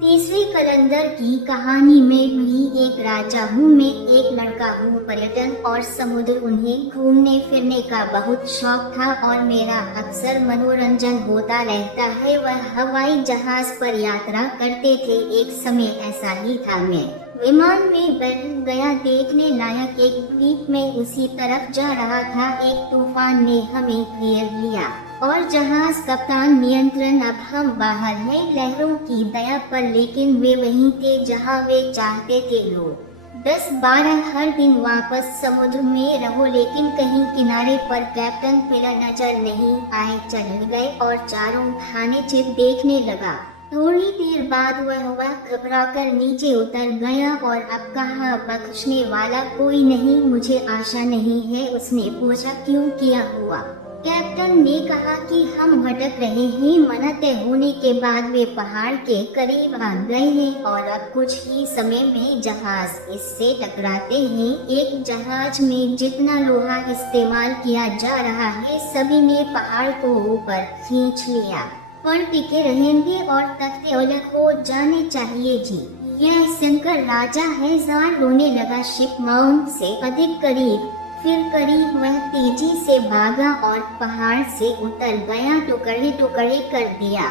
तीसरी कलंदर की कहानी में भी एक राजा हूँ, मैं एक लड़का हूँ। पर्यटन और समुद्र, उन्हें घूमने फिरने का बहुत शौक था और मेरा अक्सर मनोरंजन होता रहता है। वह हवाई जहाज पर यात्रा करते थे। एक समय ऐसा ही था, मैं विमान में बैठ गया। देखने लायक एक द्वीप में उसी तरफ जा रहा था। एक तूफान ने हमें घेर लिया और जहाज कप्तान नियंत्रण, अब हम बाहर हैं लहरों की दया पर, लेकिन वे वहीं थे जहां वे चाहते थे। लोग 10-12 हर दिन वापस समुद्र में रहो, लेकिन कहीं किनारे पर कैप्टन फिर नजर नहीं आए। चले गए और चारों खाने चित देखने लगा। थोड़ी देर बाद वह घबराकर नीचे उतर गया और अब कहा, बख्शने वाला कोई नहीं, मुझे आशा नहीं है। उसने पूछा, क्यों, क्या हुआ? कैप्टन ने कहा कि हम भटक रहे हैं। मना तय होने के बाद वे पहाड़ के करीब आ गए हैं और अब कुछ ही समय में जहाज इससे टकराते हैं। एक जहाज में जितना लोहा इस्तेमाल किया जा रहा है, सभी ने पहाड़ को ऊपर खींच लिया। पर टिके रहेंगे और तख्ते अलग हो जाने चाहिए जी। यह सुनकर राजा हैरान रोने लगा। शिप माउंट से अधिक करीब, फिर करीब वह तेजी से भागा और पहाड़ से उतर गया। टुकड़े टुकड़े कर दिया।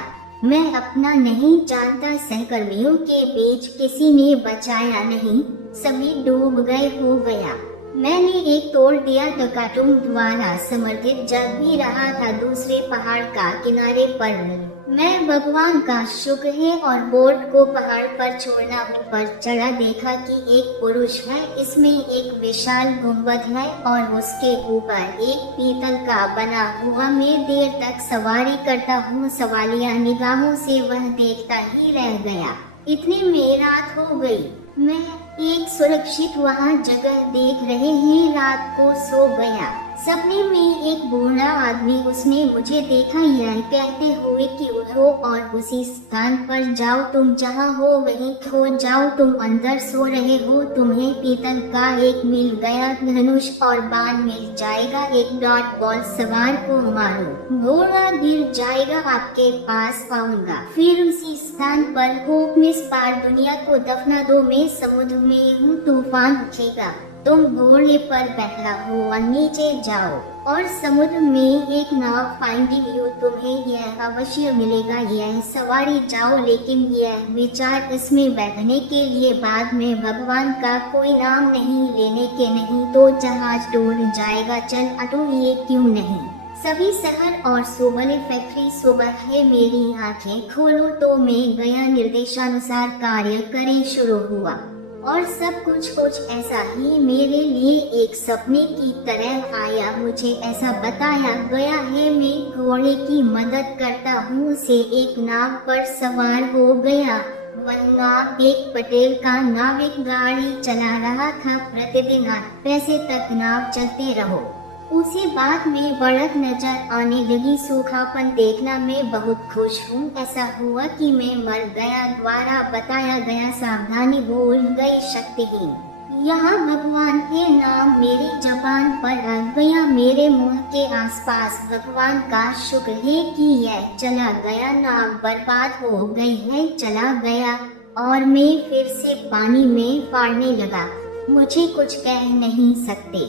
मैं अपना नहीं जानता, सहकर्मियों के बीच किसी ने बचाया नहीं, सभी डूब गए हो गया। मैंने एक तोड़ दिया। टकाटुम द्वारा समर्थित जग भी रहा था दूसरे पहाड़ का किनारे पर। मैं भगवान का शुक्र है और बोट को पहाड़ पर छोड़ना ऊपर चढ़ा, देखा कि एक पुरुष है। इसमें एक विशाल गुंबद है और उसके ऊपर एक पीतल का बना हुआ। मैं देर तक सवारी करता हूँ, सवालिया निगाहों से वह देखता ही रह गया। इतने में रात हो गई। मैं एक सुरक्षित वहाँ जगह देख रहे हैं, रात को सो गया। सपने में एक बूढ़ा आदमी, उसने मुझे देखा, यह कहते हुए कि उठो और उसी स्थान पर जाओ, तुम जहाँ हो वहीं खो जाओ। तुम अंदर सो रहे हो, तुम्हें पीतल का एक मिल गया धनुष और बाण मिल जाएगा। एक डॉट बॉल सवार को मारो, घोड़ा गिर जाएगा, आपके पास आऊंगा। फिर उसी स्थान पर होप मिस पार दुनिया को दफना दो। मैं समुद्र में हूँ, तूफान उठेगा, तुम घोड़े पर बैठा हो और नीचे जाओ और समुद्र में एक नाव फाइंडिंग यू, तुम्हें यह अवश्य मिलेगा। यह सवारी जाओ, लेकिन यह विचार इसमें बैठने के लिए बाद में भगवान का कोई नाम नहीं लेने के, नहीं तो जहाज डूब जाएगा। चल अटो, ये क्यों नहीं? सभी शहर और सुबह फैक्ट्री सुबह है। मेरी आंखें खोलो तो मैं गया। निर्देशानुसार कार्य करें शुरू हुआ और सब कुछ ऐसा ही मेरे लिए एक सपने की तरह आया। मुझे ऐसा बताया गया है, मैं घोड़े की मदद करता हूँ से एक नाव पर सवार हो गया। वह नाव एक पटेल का नाविक गाड़ी चला रहा था। प्रतिदिन 8 पैसे तक नाव चलते रहो। उसी बात में बढ़त नजर आने लगी। सूखापन देखना, मैं बहुत खुश हूँ। ऐसा हुआ कि मैं मर गया। द्वारा बताया गया सावधानी भूल गई, शक्तिहीन। यहाँ भगवान के नाम मेरी जबान पर आ गया, मेरे मुंह के आसपास। भगवान का शुक्र है कि यह चला गया। नाव बर्बाद हो गई है, चला गया और मैं फिर से पानी में फाड़ने लगा। मुझे कुछ कह नहीं सकते,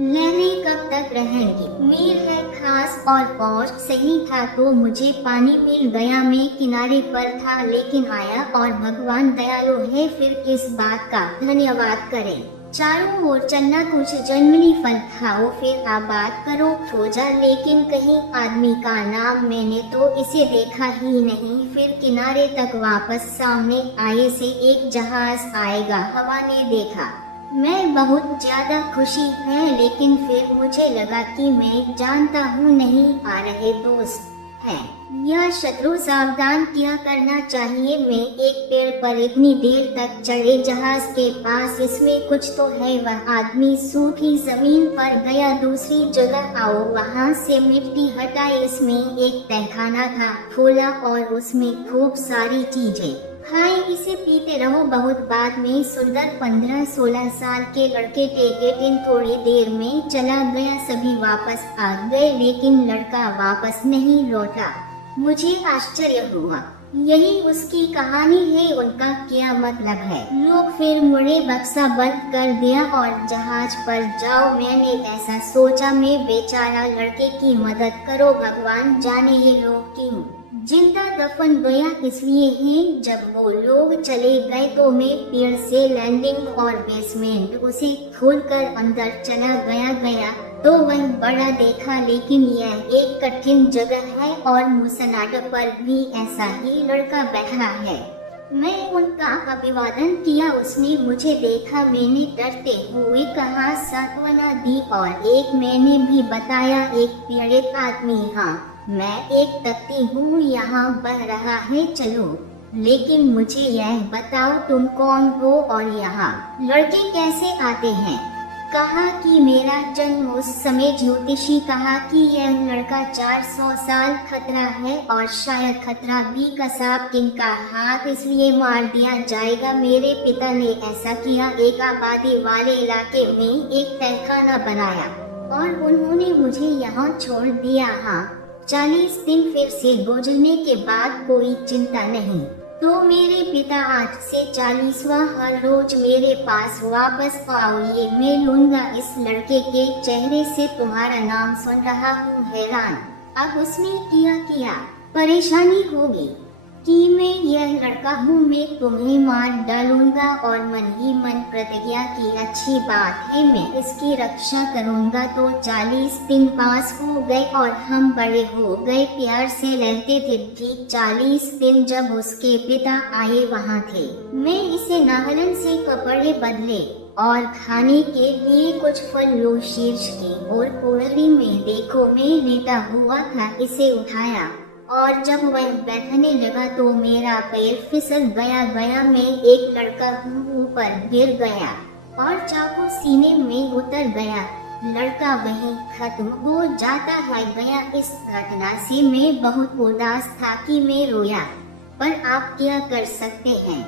लहरें कब तक रहेंगी? मीर है खास और पौष सही था तो मुझे पानी मिल गया। मैं किनारे पर था, लेकिन आया और भगवान दयालु है, फिर किस बात का धन्यवाद करें। चारों ओर चलना, कुछ जंगली फल खाओ, फिर आबाद करो, खोजा, लेकिन कहीं आदमी का नाम मैंने तो इसे देखा ही नहीं। फिर किनारे तक वापस, सामने आए से एक जहाज आएगा। हवा ने देखा, मैं बहुत ज्यादा खुशी है, लेकिन फिर मुझे लगा कि मैं जानता हूँ नहीं आ रहे दोस्त हैं या शत्रु। सावधान क्या करना चाहिए? मैं एक पेड़ पर इतनी देर तक चढ़े जहाज के पास, इसमें कुछ तो है। वह आदमी सूखी जमीन पर गया। दूसरी जगह आओ, वहाँ से मिट्टी हटाई। इसमें एक तहखाना था, खोला और उसमें खूब सारी चीजें। हाय, इसे पीते रहो। बहुत बाद में सुंदर 15-16 साल के लड़के टेकेटिन थोड़ी देर में चला गया। सभी वापस आ गए, लेकिन लड़का वापस नहीं लौटा। मुझे आश्चर्य हुआ। यही उसकी कहानी है, उनका क्या मतलब है। लोग फिर मुड़े, बक्सा बंद कर दिया और जहाज पर जाओ। मैंने ऐसा सोचा, मैं बेचारा लड़के की मदद करो, भगवान जाने ये लोग क्यों जिंदा दफन गया इसलिए है। जब वो लोग चले गए तो मैं पेड़ से लैंडिंग और बेसमेंट उसे खोलकर अंदर चला गया तो वह बड़ा देखा, लेकिन यह एक कठिन जगह है और मुसनाड पर भी ऐसा ही लड़का बैठा है। मैं उनका अभिवादन किया, उसने मुझे देखा, मैंने डरते हुए कहा सांत्वना दी और एक मैंने भी बताया, एक पीड़ित आदमी। हाँ, मैं एक तकती हूँ, यहाँ बह रहा है, चलो, लेकिन मुझे यह बताओ तुम कौन हो और यहाँ लड़के कैसे आते हैं। कहा कि मेरा जन्म उस समय, ज्योतिषी कहा कि यह लड़का 400 साल खतरा है और शायद खतरा भी कसाब किंग का हाथ इसलिए मार दिया जाएगा। मेरे पिता ने ऐसा किया, एक आबादी वाले इलाके में एक तहखाना बनाया और उन्होंने मुझे यहाँ छोड़ दिया। हाँ, 40 दिन फिर से गुजरने के बाद कोई चिंता नहीं। तो मेरे पिता आज से 40वां हर रोज मेरे पास वापस आओ, ये मैं लूंगा। इस लड़के के चेहरे से तुम्हारा नाम सुन रहा हूँ, हैरान। अब उसने किया परेशानी होगी कि मैं यह लड़का हूँ, मैं तुम्हें मार डालूंगा और मन ही मन प्रतिज्ञा की, अच्छी बात है, मैं इसकी रक्षा करूंगा। तो 40 दिन पास हो गए और हम बड़े हो गए, प्यार से रहते थे। ठीक 40 दिन जब उसके पिता आए वहाँ थे। मैं इसे नाहलन से कपड़े बदले और खाने के लिए कुछ फल लो शीर्ष की और कोठरी में देखो मैं लेटा हुआ था, इसे उठाया और जब वह बैठने लगा तो मेरा पैर फिसल गया। मैं एक लड़का हूँ, ऊपर गिर गया और चाकू सीने में उतर गया। लड़का वहीं खत्म हो जाता है गया। इस घटना से मैं बहुत उदास था कि मैं रोया, पर आप क्या कर सकते हैं,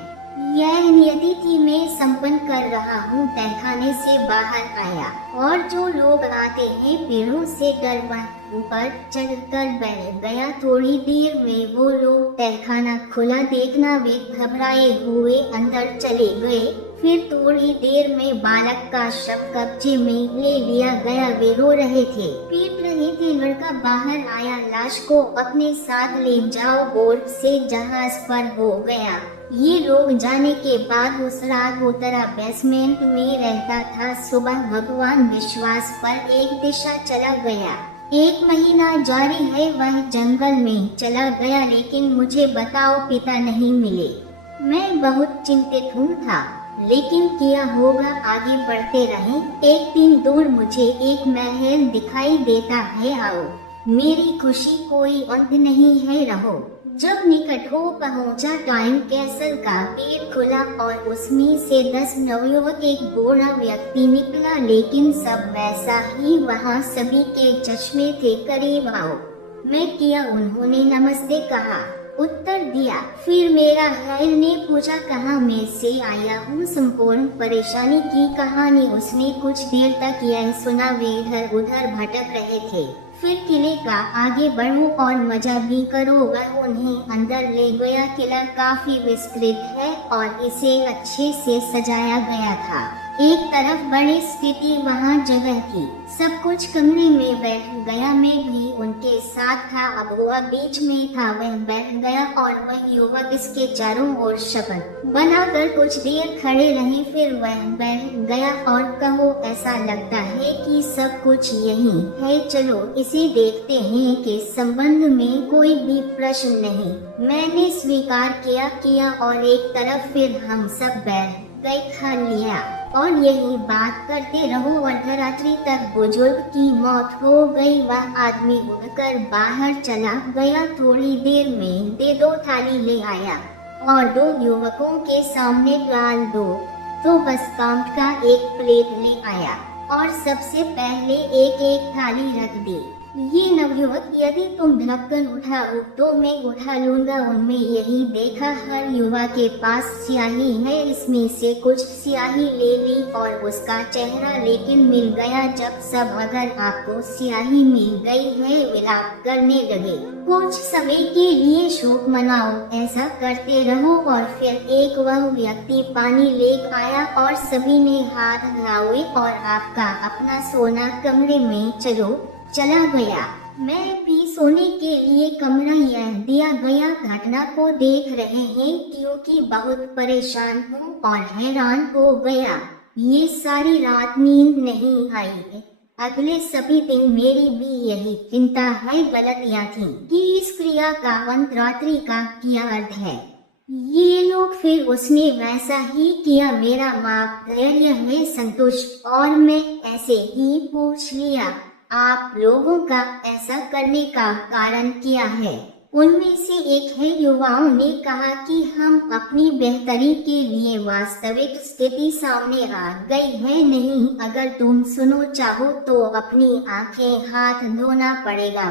यह नियति थी। मैं संपन्न कर रहा हूँ। तहखाने से बाहर आया और जो लोग आते हैं पेड़ों से डर ऊपर चढ़कर बैठ गया। थोड़ी देर में वो लोग तहखाना खुला देखना वे घबराए हुए अंदर चले गए। फिर थोड़ी देर में बालक का शव कब्जे में ले लिया गया, वे रो रहे थे, पीट रहे थे। लड़का बाहर आया, लाश को अपने साथ ले जाओ, बोट से जहाज पर हो गया। ये लोग जाने के बाद उस रात उतरा बेसमेंट में रहता था। सुबह भगवान विश्वास पर एक दिशा चला गया। 1 महीना जारी है, वह जंगल में चला गया, लेकिन मुझे बताओ पिता नहीं मिले। मैं बहुत चिंतित हूँ था, लेकिन क्या होगा, आगे बढ़ते रहे। एक दिन दूर मुझे एक महल दिखाई देता है, आओ, मेरी खुशी कोई अंत नहीं है, रहो। जब निकट हो पहुंचा, टाइम कैसल का गेट खुला और उसमें से 10 नवयुवक, एक बूढ़ा व्यक्ति निकला, लेकिन सब वैसा ही, वहाँ सभी के चश्मे थे। करीब आओ, मैं किया, उन्होंने नमस्ते कहा, उत्तर दिया। फिर मेरा हैर ने पूछा, कहाँ मैं से आया हूँ, संपूर्ण परेशानी की कहानी। उसने कुछ देर तक यह सुना, वे इधर उधर भटक रहे थे। फिर किले का आगे बढ़ो और मजा भी करो। वह उन्हें अंदर ले गया। किला काफी विस्तृत है और इसे अच्छे से सजाया गया था। एक तरफ बड़ी स्थिति वहाँ जगह थी, सब कुछ कमरे में बैठ गया। मैं भी उनके साथ था। अब वह बीच में था, वह बैठ गया और वह युवक इसके चारों ओर शपथ बनाकर कुछ देर खड़े रहे। फिर वह बैठ गया और कहो, ऐसा लगता है कि सब कुछ यही है, चलो इसे देखते हैं कि संबंध में कोई भी प्रश्न नहीं। मैंने स्वीकार किया और एक तरफ फिर हम सब बैठ गए, खा लिया और यही बात करते रहो। अर्धरात्रि तक बुजुर्ग की मौत हो गई। वह आदमी उठकर बाहर चला गया। थोड़ी देर में दे 2 थाली ले आया और 2 युवकों के सामने डाल दो, तो बस कांच का एक प्लेट ले आया और सबसे पहले एक थाली रख दी। ये नवयुवक, यदि तुम ढक्कन उठाओ तो मैं उठा लूंगा। उनमें यही देखा, हर युवा के पास स्याही है, इसमें से कुछ स्याही ले ली और उसका चेहरा लेकिन मिल गया। जब सब अगर आपको स्याही मिल गई है, विलाप करने लगे। कुछ समय के लिए शोक मनाओ, ऐसा करते रहो। और फिर एक वह व्यक्ति पानी लेकर आया और सभी ने हाथ हिलाए और आपका अपना सोना कमरे में चला गया। मैं भी सोने के लिए कमरा यह दिया गया। घटना को देख रहे हैं क्योंकि बहुत परेशान हूँ और हैरान हो गया। ये सारी रात नींद नहीं आई है। अगले सभी दिन मेरी भी यही चिंता है, गलतियाँ थी कि इस क्रिया का अंत रात्रि का क्या अर्थ है। ये लोग, फिर उसने वैसा ही किया। मेरा माप धैर्य है संतुष्ट, और मैं ऐसे ही पूछ लिया, आप लोगों का ऐसा करने का कारण क्या है। उनमें से एक है, युवाओं ने कहा कि हम अपनी बेहतरी के लिए, वास्तविक स्थिति सामने आ गई है। नहीं, अगर तुम सुनो चाहो तो अपनी आंखें हाथ धोना पड़ेगा।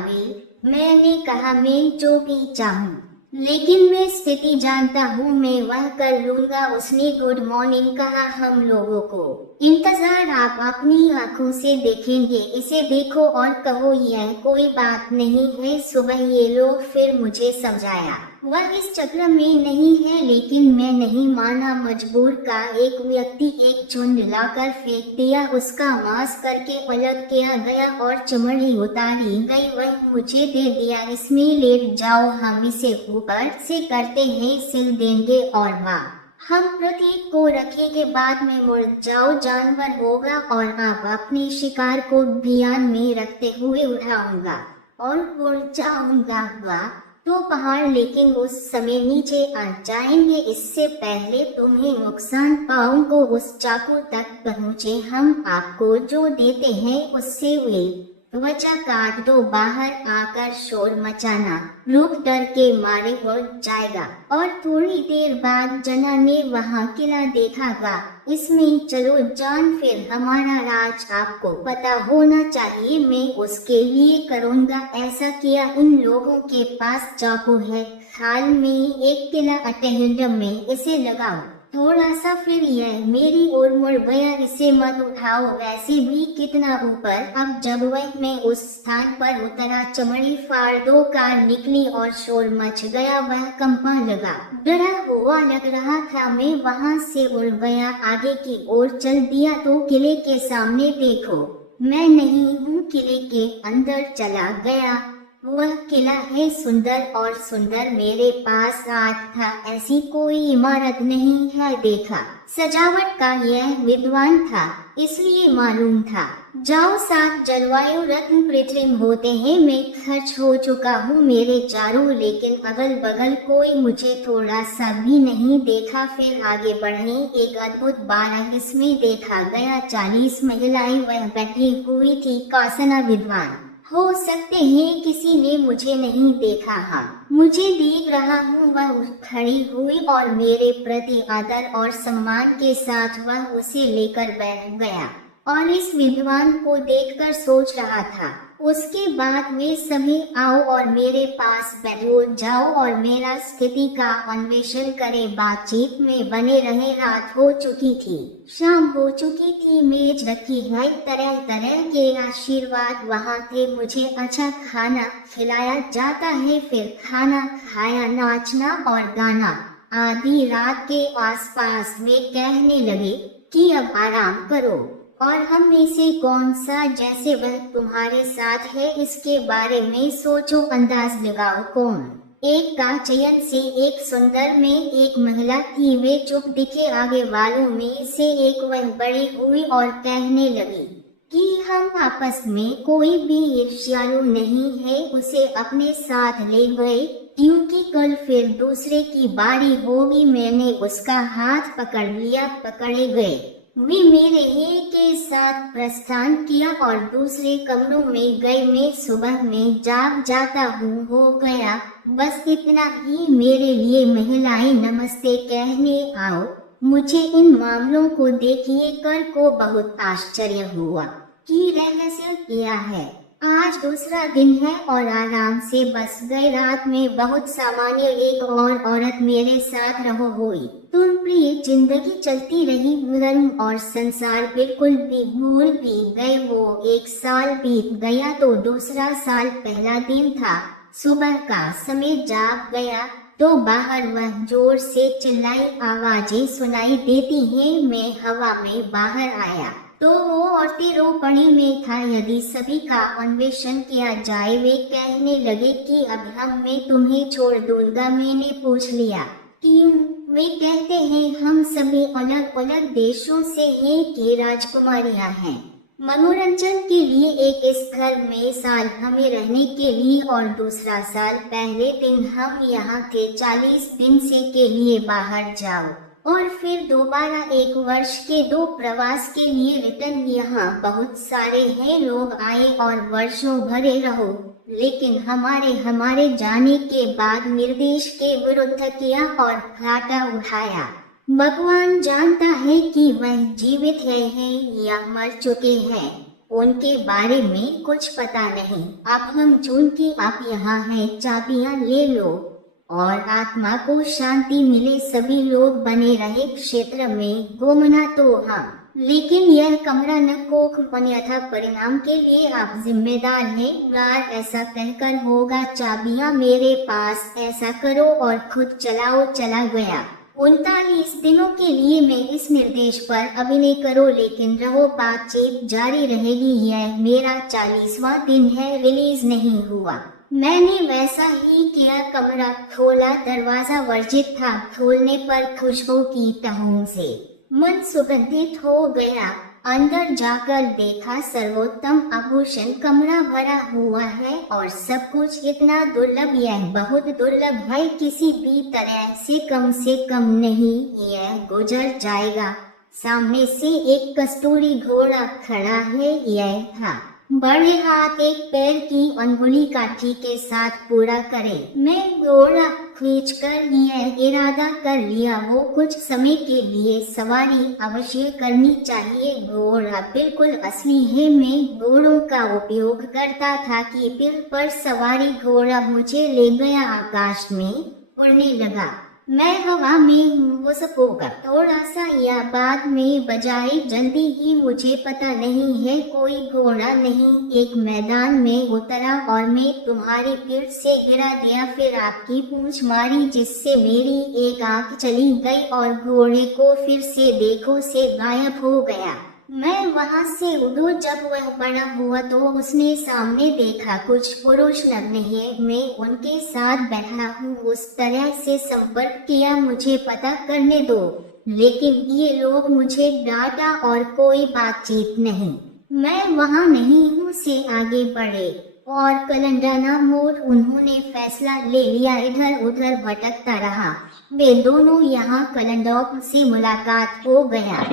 मैंने कहा, मैं जो भी चाहूँ, लेकिन मैं स्थिति जानता हूँ, मैं वह कर लूंगा। उसने गुड मॉर्निंग कहा। हम लोगों को इंतजार आप अपनी आंखों से देखेंगे। इसे देखो और कहो यह कोई बात नहीं है। सुबह ये लोग फिर मुझे समझाया, वह इस चक्र में नहीं है, लेकिन मैं नहीं माना। मजबूर का एक व्यक्ति एक झुंड लाकर फेंक दिया। उसका मांस करके अलग किया गया और चमड़ी उतारी गई। वह मुझे दे दिया, इसमें लेट जाओ, हम इसे ऊपर से करते हैं, सिल देंगे और वाह, हम प्रत्येक को रखेंगे, बाद में मुड़ जाओ, जानवर होगा और आप अपने शिकार को ध्यान में रखते हुए उठाऊंगा और उड़ जाऊंगा। वाह, तो पहाड़ लेकिन उस समय नीचे आ जाएंगे। इससे पहले तुम्हें नुकसान पाऊंगा। उस चाकू तक पहुँचे, हम आपको जो देते हैं उससे वे त्वचा काट दो। बाहर आकर शोर मचाना, रुक डर के मारे उड़ जाएगा। और थोड़ी देर बाद जना ने वहाँ किला देखागा। इसमें चलो जान, फिर हमारा राज आपको पता होना चाहिए। मैं उसके लिए करूँगा ऐसा किया। इन लोगों के पास चाकू है, हाल में एक किला अटैंड में, इसे लगाओ थोड़ा सा, फिर यह मेरी ओर मुड़ गया। इसे मत उठाओ, वैसे भी कितना ऊपर। अब जब मैं उस स्थान पर उतरा, चमड़ी फाड़ दो कार निकली और शोर मच गया। वह कंपा लगा, डरा हुआ लग रहा था। मैं वहाँ से उड़ गया, आगे की ओर चल दिया तो किले के सामने देखो, मैं नहीं हूँ। किले के अंदर चला गया। वह किला है सुंदर, और सुंदर मेरे पास आज था। ऐसी कोई इमारत नहीं है। देखा, सजावट का यह विद्वान था, इसलिए मालूम था। जाओ, 7 जलवायु रत्न कृत्रिम होते हैं। मैं खर्च हो चुका हूँ मेरे चारों, लेकिन अगल बगल कोई मुझे थोड़ा सा भी नहीं देखा। फिर आगे बढ़े, एक अद्भुत 12 इसमें देखा गया। 40 महिलाएं वह बैठी हुई थी। कासना विद्वान हो सकते हैं किसी ने मुझे नहीं देखा। हाँ, मुझे देख रहा हूँ। वह खड़ी हुई और मेरे प्रति आदर और सम्मान के साथ वह उसे लेकर बैठ गया और इस विद्वान को देखकर सोच रहा था। उसके बाद वे सभी आओ और मेरे पास बैठो जाओ और मेरा स्थिति का अन्वेषण करें। बातचीत में बने रहे। रात हो चुकी थी, शाम हो चुकी थी। मेज रखी है, तरह तरह के आशीर्वाद वहाँ थे। मुझे अच्छा खाना खिलाया जाता है, फिर खाना खाया, नाचना और गाना। आधी रात के आसपास वे कहने लगे कि अब आराम करो और हम में से कौन सा जैसे वह तुम्हारे साथ है इसके बारे में सोचो, अंदाज लगाओ कौन। एक का चयन से एक सुंदर में एक महिला थी। वे चुप दिखे। आगे वालों में से एक वह बड़ी हुई और कहने लगी कि हम आपस में कोई भी ईर्ष्यालु नहीं है। उसे अपने साथ ले गए क्योंकि कल फिर दूसरे की बारी होगी। मैंने उसका हाथ पकड़ लिया, पकड़े गए। वे मेरे ही के साथ प्रस्थान किया और दूसरे कमरों में गए। मैं सुबह में जाग जाता हूँ, हो गया बस इतना ही मेरे लिए। महिलाएं नमस्ते कहने आओ। मुझे इन मामलों को देखिए कर को बहुत आश्चर्य हुआ कि रहस्य क्या है। आज दूसरा दिन है और आराम से बस गए। रात में बहुत सामान्य एक और औरत मेरे साथ रहो हुई। तुम प्रिय जिंदगी चलती रही, धर्म और संसार बिल्कुल भी भूल भी गए। वो 1 साल बीत गया तो दूसरा साल पहला दिन था। सुबह का समय जाग गया तो बाहर वह जोर से चिल्लाई आवाजें सुनाई देती हैं। मैं हवा में बाहर आया तो वो औरतें रो पड़ी में था। यदि सभी का अन्वेषण किया जाए, वे कहने लगे कि अब मैं तुम्हें छोड़ दूंगा। मैंने पूछ लिया क्यों? वे कहते हैं हम सभी अलग अलग देशों से हैं कि राजकुमारियां हैं, मनोरंजन के लिए एक इस घर में साल हमें रहने के लिए और दूसरा साल पहले दिन हम यहाँ थे 40 दिन से के लिए बाहर जाओ और फिर दोबारा 1 वर्ष के 2 प्रवास के लिए रिटर्न। यहाँ बहुत सारे हैं लोग आए और वर्षों भरे रहो, लेकिन हमारे जाने के बाद निर्देश के विरुद्ध किया और फाटा उठाया। भगवान जानता है कि वह जीवित है या मर चुके हैं, उनके बारे में कुछ पता नहीं। अब हम चूंकि आप यहाँ हैं, चाबियां ले लो और आत्मा को शांति मिले। सभी लोग बने रहे क्षेत्र में घूमना तो हाँ, लेकिन यह कमरा न कोख अन्यथा परिणाम के लिए आप जिम्मेदार हैं। रात ऐसा कहकर होगा, चाबियां मेरे पास, ऐसा करो और खुद चलाओ। चला गया। 39 दिनों के लिए मैं इस निर्देश पर अभिनय करो, लेकिन रहो, बातचीत जारी रहेगी। यह मेरा 40वां दिन है, रिलीज नहीं हुआ। मैंने वैसा ही किया। कमरा खोला, दरवाजा वर्जित था। खोलने पर खुशबू की टहूम से मन सुगंधित हो गया। अंदर जाकर देखा, सर्वोत्तम आभूषण कमरा भरा हुआ है और सब कुछ इतना दुर्लभ, यह बहुत दुर्लभ है, किसी भी तरह से कम नहीं, यह गुजर जाएगा। सामने से एक कस्तूरी घोड़ा खड़ा है। यह था बड़े हाथ एक पैर की अंगुली काठी के साथ पूरा करे। मैं घोड़ा खींचकर यह इरादा कर लिया, वो कुछ समय के लिए सवारी अवश्य करनी चाहिए। घोड़ा बिल्कुल असली है। मैं घोड़ों का उपयोग करता था कि दिल पर सवारी। घोड़ा मुझे ले गया, आकाश में उड़ने लगा। मैं हवा में वो सपोगा, थोड़ा सा या बाद में बजाए, जल्दी ही, मुझे पता नहीं है। कोई घोड़ा नहीं। एक मैदान में उतरा और मैं तुम्हारी पीठ से गिरा दिया, फिर आपकी पूंछ मारी जिससे मेरी एक आंख चली गई और घोड़े को फिर से देखो से गायब हो गया। मैं वहां से उधो जब वह बड़ा हुआ तो उसने सामने देखा कुछ पुरुष नग्न है। मैं उनके साथ बैठा हूँ, उस तरह से संपर्क किया, मुझे पता करने दो। लेकिन ये लोग मुझे डांटा और कोई बातचीत नहीं। मैं वहाँ नहीं हूँ से आगे बढ़े और कलंडाना मोड़। उन्होंने फैसला ले लिया, इधर उधर भटकता रहा। वे दोनों यहाँ कलंडों से मुलाकात हो गया।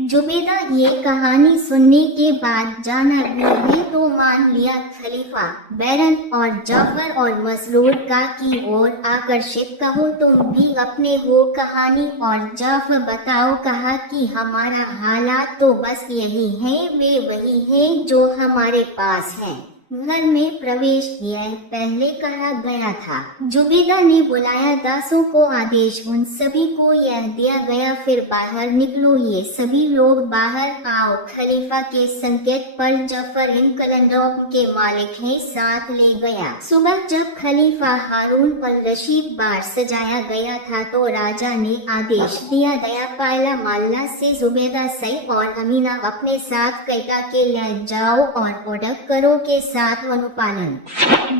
जुबैदा ये कहानी सुनने के बाद जाना भी है तो मान लिया। खलीफा बैरन और जाफर और मसरूर का की ओर आकर्षित, कहो तुम भी अपने हो कहानी। और जाफर बताओ, कहा कि हमारा हालात तो बस यही है, वे वही है जो हमारे पास है। घर में प्रवेश यह पहले कहा गया था। जुबैदा ने बुलाया, दासों को आदेश, उन सभी को यह दिया गया, फिर बाहर निकलो। ये सभी लोग बाहर आओ। खलीफा के संकेत पर जफर इन कलंदरों के मालिक हैं साथ ले गया। सुबह जब खलीफा हारून अल रशीद बार सजाया गया था तो राजा ने आदेश दिया, दया पायला माल्ला से जुबैदा सईद और अमीना अपने साथ कैदा के ले जाओ और ओडक करो के साथ अनुपालन।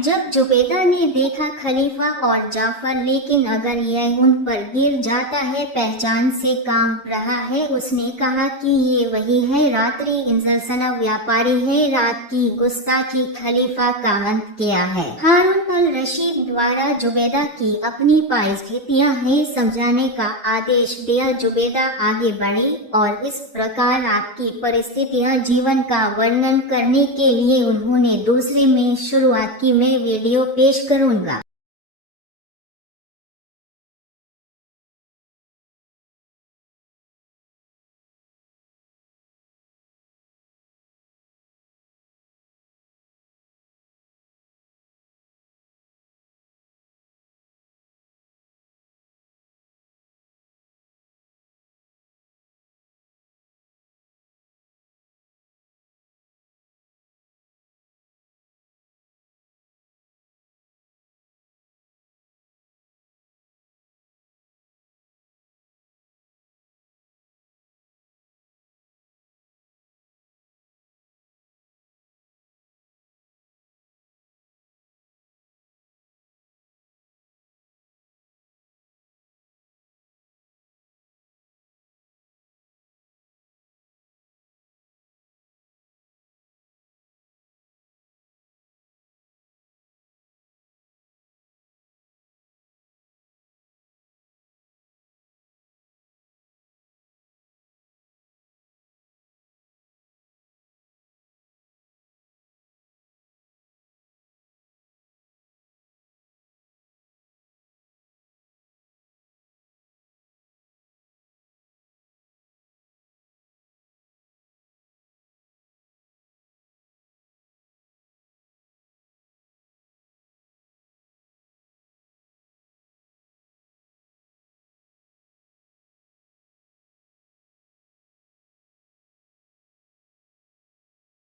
जब जुबैदा ने देखा खलीफा और जाफर, लेकिन अगर यह उन पर गिर जाता है, पहचान से काम रहा है, उसने कहा कि ये वही है, रात्रि इंजलसना व्यापारी है, रात की गुस्ताखी खलीफा का अंत किया है। हारून अल रशीद द्वारा जुबैदा की अपनी परिस्थितियां हैं समझाने का आदेश दिया। जुबैदा आगे बढ़ी और इस प्रकार आपकी परिस्थितियां जीवन का वर्णन करने के लिए उन्होंने दूसरे में शुरुआत की। मैं वीडियो पेश करूंगा।